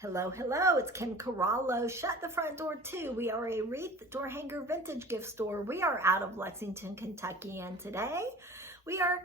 Hello, hello, it's Kim Corallo. Shut the front door too. We are a wreath door hanger vintage gift store. We are out of Lexington, Kentucky, and today we are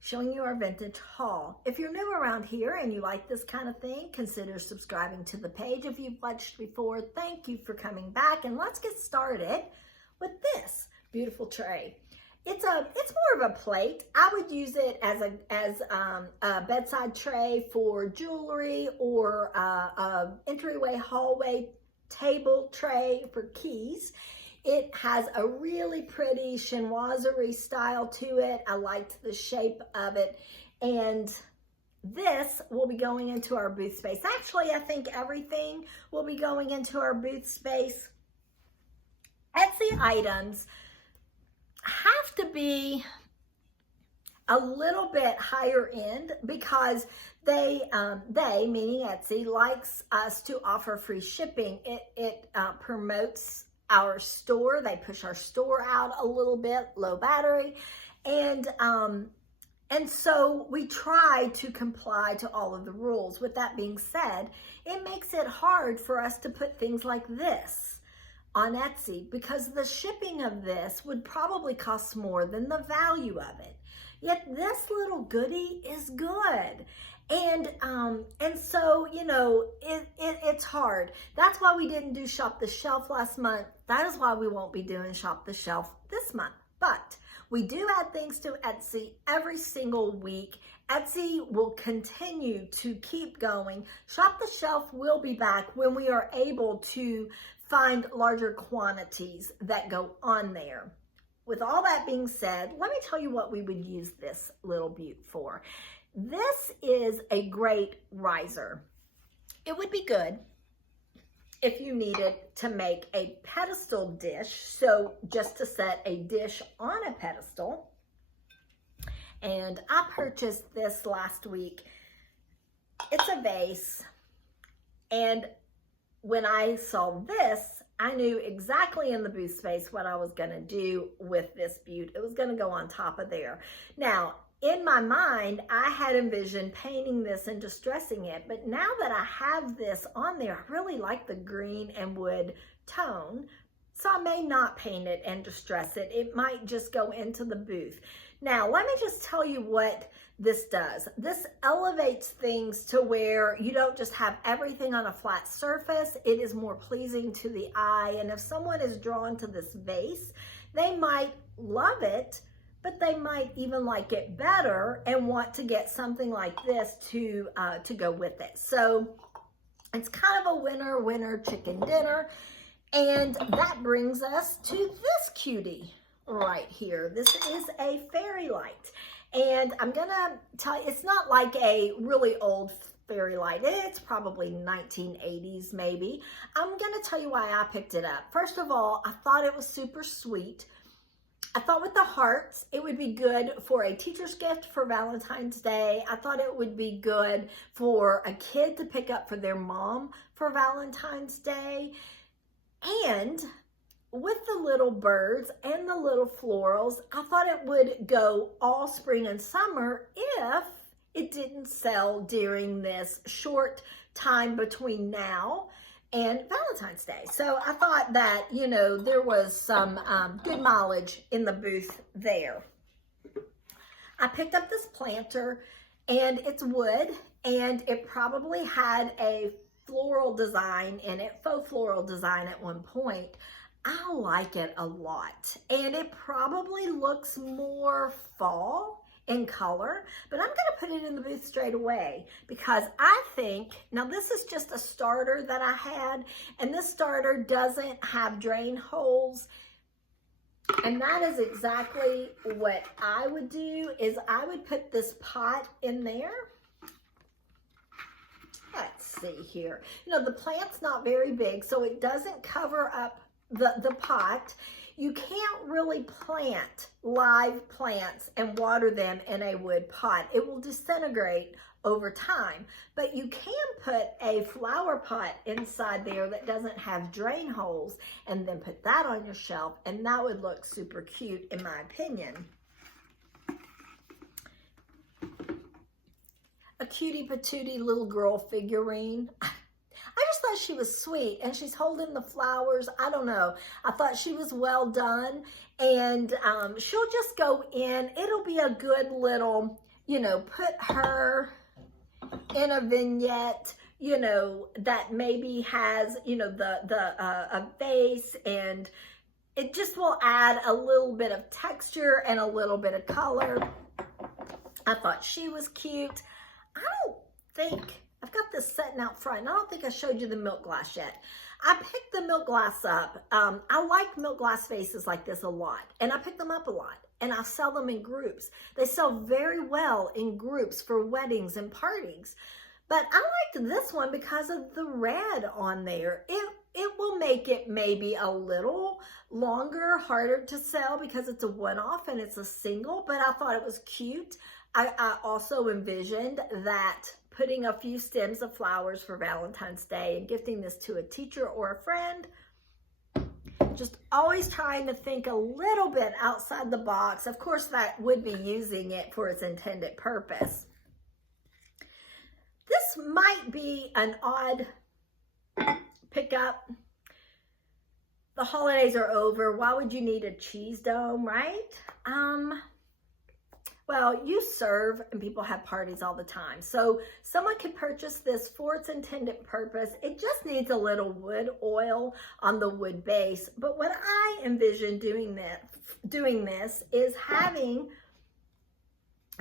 showing you our vintage haul. If you're new around here and you like this kind of thing, consider subscribing to the page. If you've watched before, thank you for coming back, and let's get started with this beautiful tray. It's more of a plate. I would use it as a bedside tray for jewelry or a entryway hallway table tray for keys. It has a really pretty chinoiserie style to it. I liked the shape of it, and this will be going into our booth space. Actually, I think everything will be going into our booth space. Etsy items have to be a little bit higher end because they meaning Etsy, likes us to offer free shipping. It promotes our store. They push our store out a little bit, low battery, and so we try to comply to all of the rules. With that being said, it makes it hard for us to put things like this on Etsy because the shipping of this would probably cost more than the value of it. Yet this little goodie is good. And so, you know, it's hard. That's why we didn't do Shop the Shelf last month. That is why we won't be doing Shop the Shelf this month. But we do add things to Etsy every single week. Etsy will continue to keep going. Shop the Shelf will be back when we are able to find larger quantities that go on there. With all that being said, let me tell you what we would use this little beaut for. This is a great riser. It would be good if you needed to make a pedestal dish, so just to set a dish on a pedestal. And I purchased this last week. It's a vase, and when I saw this, I knew exactly in the booth space what I was going to do with this beaut. It was going to go on top of there. Now, in my mind, I had envisioned painting this and distressing it, but now that I have this on there, I really like the green and wood tone, so I may not paint it and distress it. It might just go into the booth. Now, let me just tell you what this does. This elevates things to where you don't just have everything on a flat surface. It is more pleasing to the eye. And if someone is drawn to this vase, they might love it, but they might even like it better and want to get something like this to go with it. So it's kind of a winner chicken dinner. And that brings us to this cutie right here. This is a fairy light. And I'm gonna tell you, it's not like a really old fairy light. It's probably 1980s maybe. I'm gonna tell you why I picked it up. First of all, I thought it was super sweet. I thought with the hearts, it would be good for a teacher's gift for Valentine's Day. I thought it would be good for a kid to pick up for their mom for Valentine's Day. And with the little birds and the little florals, I thought it would go all spring and summer if it didn't sell during this short time between now and Valentine's Day. So I thought that, you know, there was some good mileage in the booth there. I picked up this planter, and it's wood, and it probably had a floral design in it, faux floral design at one point. I like it a lot, and it probably looks more fall in color, but I'm going to put it in the booth straight away because I think, now this is just a starter that I had, and this starter doesn't have drain holes, and that is exactly what I would do, is I would put this pot in there. Let's see here. You know, the plant's not very big, so it doesn't cover up the pot. You can't really plant live plants and water them in a wood pot. It will disintegrate over time, but you can put a flower pot inside there that doesn't have drain holes and then put that on your shelf, and that would look super cute in my opinion. A cutie patootie little girl figurine. thought she was sweet, and she's holding the flowers. I don't know. I thought she was well done, and she'll just go in. It'll be a good little, put her in a vignette, that maybe has, a vase, and it just will add a little bit of texture and a little bit of color. I thought she was cute. I don't think, I've got this sitting out front, and I don't think I showed you the milk glass yet. I picked the milk glass up. I like milk glass vases like this a lot, and I pick them up a lot, and I sell them in groups. They sell very well in groups for weddings and parties. But I liked this one because of the red on there. It will make it maybe a little longer, harder to sell because it's a one-off and it's a single, but I thought it was cute. I also envisioned that putting a few stems of flowers for Valentine's Day and gifting this to a teacher or a friend. Just always trying to think a little bit outside the box. Of course, that would be using it for its intended purpose. This might be an odd pickup. The holidays are over. Why would you need a cheese dome, right? Well, you serve and people have parties all the time. So someone could purchase this for its intended purpose. It just needs a little wood oil on the wood base. But what I envision doing this is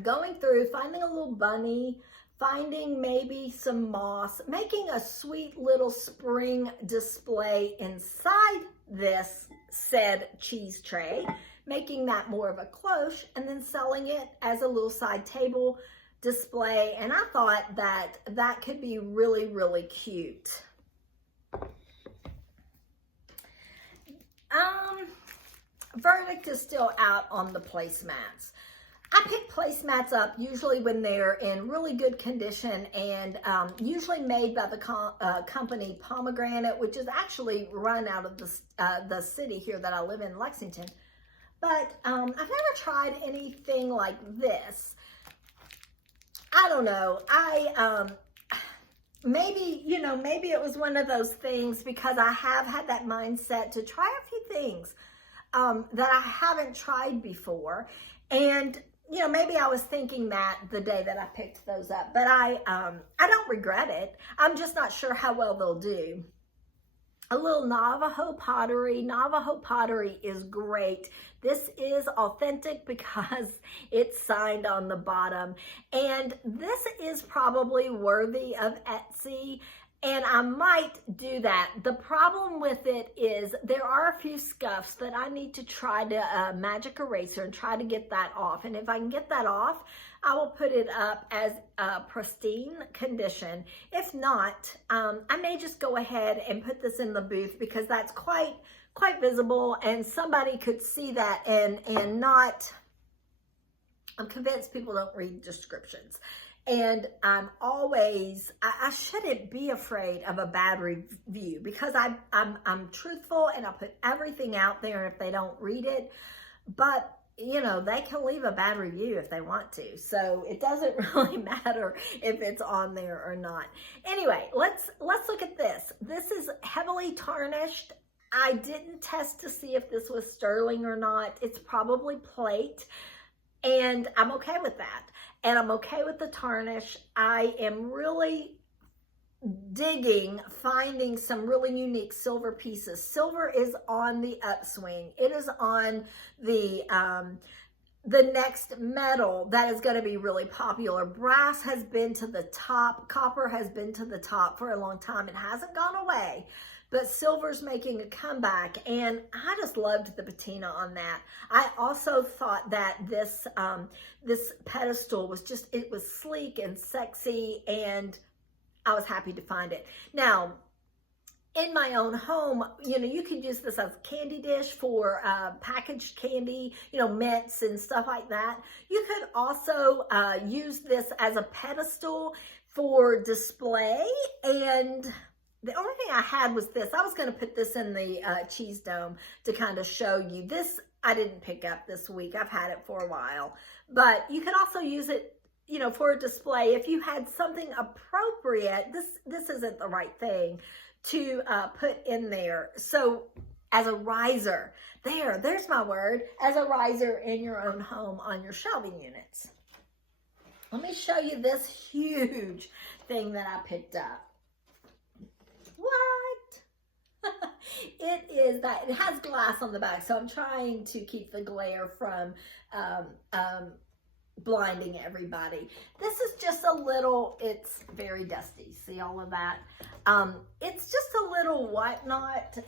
going through, finding a little bunny, finding maybe some moss, making a sweet little spring display inside this said cheese tray, making that more of a cloche, and then selling it as a little side table display. And I thought that that could be really, really cute. Verdict is still out on the placemats. I pick placemats up usually when they're in really good condition, and usually made by the company Pomegranate, which is actually run out of the city here that I live in, Lexington. But I've never tried anything like this. I don't know. Maybe it was one of those things, because I have had that mindset to try a few things that I haven't tried before. And maybe I was thinking that the day that I picked those up, but I don't regret it. I'm just not sure how well they'll do. A little Navajo pottery. Navajo pottery is great. This is authentic because it's signed on the bottom. And this is probably worthy of Etsy. And I might do that. The problem with it is there are a few scuffs that I need to try to magic eraser and try to get that off. And if I can get that off, I will put it up as a pristine condition. If not, I may just go ahead and put this in the booth, because that's quite visible, and somebody could see that and not. I'm convinced people don't read descriptions. And I'm always, I shouldn't be afraid of a bad review, because I'm truthful and I put everything out there if they don't read it. But, they can leave a bad review if they want to. So it doesn't really matter if it's on there or not. Anyway, let's look at this. This is heavily tarnished. I didn't test to see if this was sterling or not. It's probably plate, and I'm okay with that. And I'm okay with the tarnish. I am really digging, finding some really unique silver pieces. Silver is on the upswing. It is on the next metal that is going to be really popular. Brass has been to the top. Copper has been to the top for a long time. It hasn't gone away. But silver's making a comeback, and I just loved the patina on that. I also thought that this pedestal was it was sleek and sexy, and I was happy to find it. Now, in my own home, you could use this as a candy dish for packaged candy, mints and stuff like that. You could also use this as a pedestal for display, and the only thing I had was this. I was going to put this in the cheese dome to kind of show you. This I didn't pick up this week. I've had it for a while. But you could also use it you know, for a display, if you had something appropriate, this isn't the right thing to put in there. So as a riser, there's my word, as a riser in your own home on your shelving units. Let me show you this huge thing that I picked up. What? It has glass on the back, so I'm trying to keep the glare from blinding everybody. This is just a little, it's very dusty. See all of that? It's just a little whatnot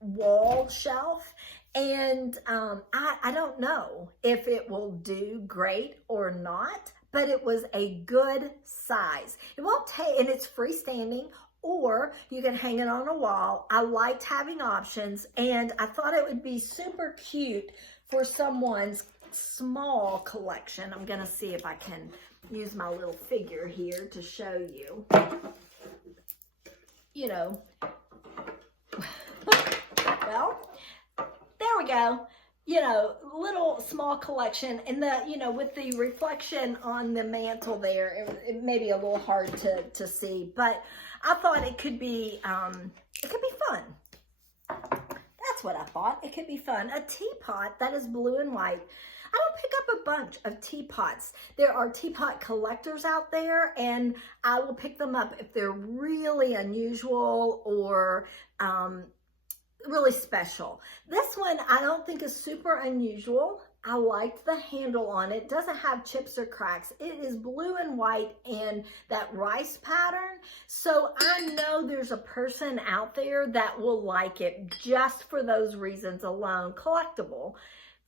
wall shelf, and I don't know if it will do great or not, but it was a good size. It won't take, and it's freestanding, or you can hang it on a wall. I liked having options, and I thought it would be super cute for someone's small collection. I'm gonna see if I can use my little figure here to show you. You know, well, there we go. You know, little small collection, and the, you know, with the reflection on the mantle there, it may be a little hard to see, but I thought it could be fun. That's what I thought. It could be fun. A teapot that is blue and white. I don't pick up a bunch of teapots. There are teapot collectors out there, and I will pick them up if they're really unusual or really special. This one I don't think is super unusual. I liked the handle on it. It doesn't have chips or cracks. It is blue and white and that rice pattern. So I know there's a person out there that will like it just for those reasons alone. Collectible.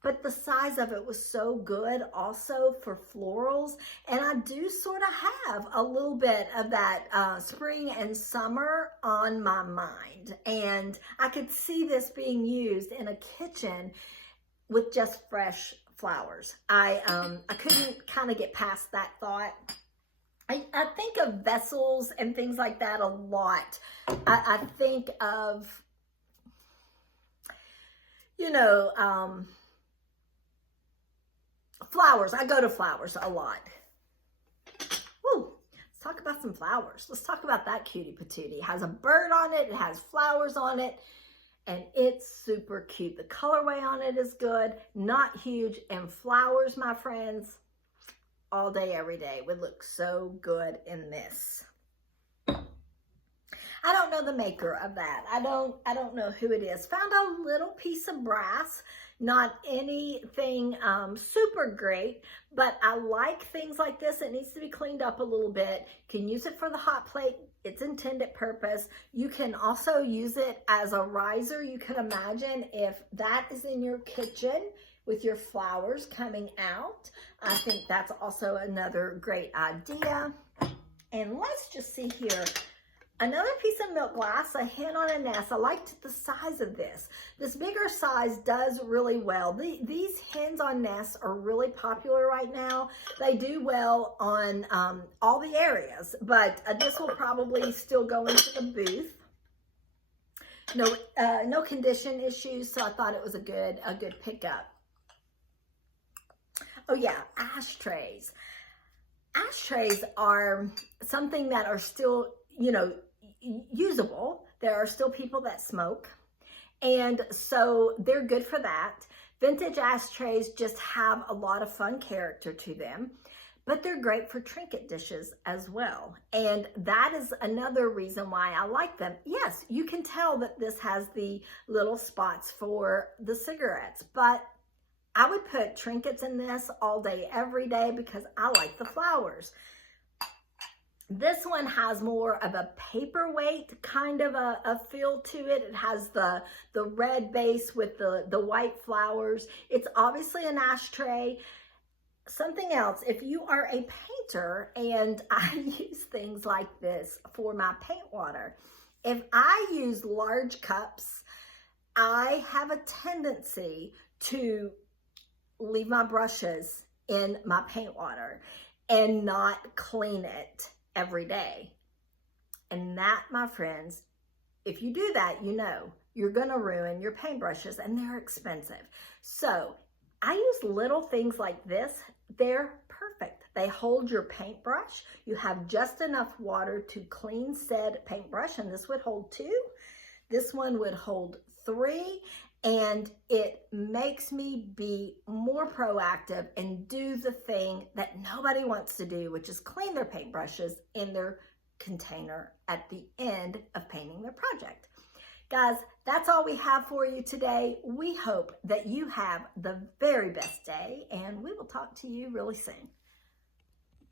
But the size of it was so good also for florals. And I do sort of have a little bit of that spring and summer on my mind. And I could see this being used in a kitchen with just fresh flowers. I couldn't kind of get past that thought. I think of vessels and things like that a lot. I think of, you know, flowers. I go to flowers a lot. Woo. Let's talk about some flowers. Let's talk about that cutie patootie. It has a bird on it. It has flowers on it. And it's super cute. The colorway on it is good. Not huge. And flowers, my friends, all day, every day would look so good in this. I don't know the maker of that. I don't know who it is. Found a little piece of brass. Not anything super great, but I like things like this. It needs to be cleaned up a little bit. You can use it for the hot plate. Its intended purpose. You can also use it as a riser. You can imagine if that is in your kitchen with your flowers coming out. I think that's also another great idea. And let's just see here. Another piece of milk glass, a hen on a nest. I liked the size of this. This bigger size does really well. These hens on nests are really popular right now. They do well on all the areas, but this will probably still go into the booth. No condition issues, so I thought it was a good pickup. Oh yeah, ashtrays. Ashtrays are something that are still, you know, usable. There are still people that smoke, and so they're good for that. Vintage ashtrays just have a lot of fun character to them, but they're great for trinket dishes as well. And that is another reason why I like them. Yes, you can tell that this has the little spots for the cigarettes, but I would put trinkets in this all day, every day, because I like the flowers. This one has more of a paperweight kind of a feel to it. It has the red base with the white flowers. It's obviously an ashtray. Something else, if you are a painter, and I use things like this for my paint water, if I use large cups, I have a tendency to leave my brushes in my paint water and not clean it every day. And that, my friends, if you do that, you know you're gonna ruin your paintbrushes, and they're expensive. So I use little things like this they're perfect. They hold your paintbrush. You have just enough water to clean said paintbrush, and this would hold 2. This one would hold 3, and it makes me be more proactive and do the thing that nobody wants to do, which is clean their paintbrushes in their container at the end of painting their project. Guys, that's all we have for you today. We hope that you have the very best day, and we will talk to you really soon.